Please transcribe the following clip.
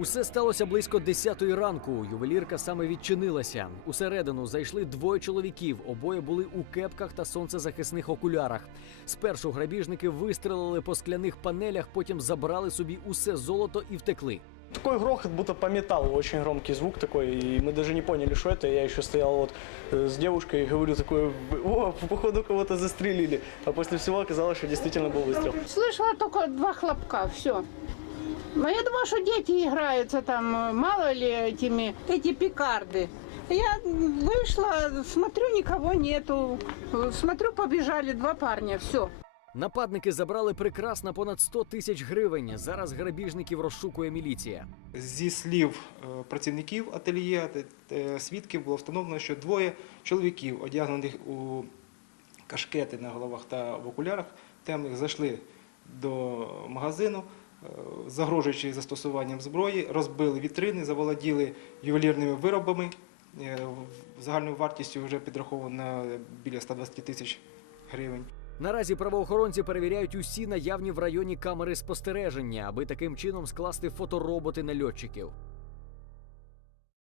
Усе сталося близько 10 ранку. Ювелірка саме відчинилася. Усередину зайшли двоє чоловіків. Обоє були у кепках та сонцезахисних окулярах. Спершу грабіжники вистрелили по скляних панелях, потім забрали собі усе золото і втекли. Такой грохот, будто по металлу, очень громкий звук такой, и мы даже не поняли, что это. Я еще стоял вот э, с девушкой и говорю такое, о, походу кого-то застрелили. А после всего оказалось, что действительно был выстрел. Слышала только два хлопка, все. Но я думала, что дети играются там, э, мало ли этими, эти пикарды. Я вышла, смотрю, никого нету. Э, Смотрю, побежали два парня, все. Нападники забрали прикрас на понад 100 тисяч гривень. Зараз грабіжників розшукує міліція. Зі слів е, працівників ательє, те- те, свідків було встановлено, що двоє чоловіків, одягнених у кашкети на головах та в окулярах темних, зайшли до магазину, е, загрожуючи застосуванням зброї, розбили вітрини, заволоділи ювелірними виробами. е, Загальною вартістю вже підраховано на біля 120 тисяч гривень. Наразі правоохоронці перевіряють усі наявні в районі камери спостереження, аби таким чином скласти фотороботи нальотчиків.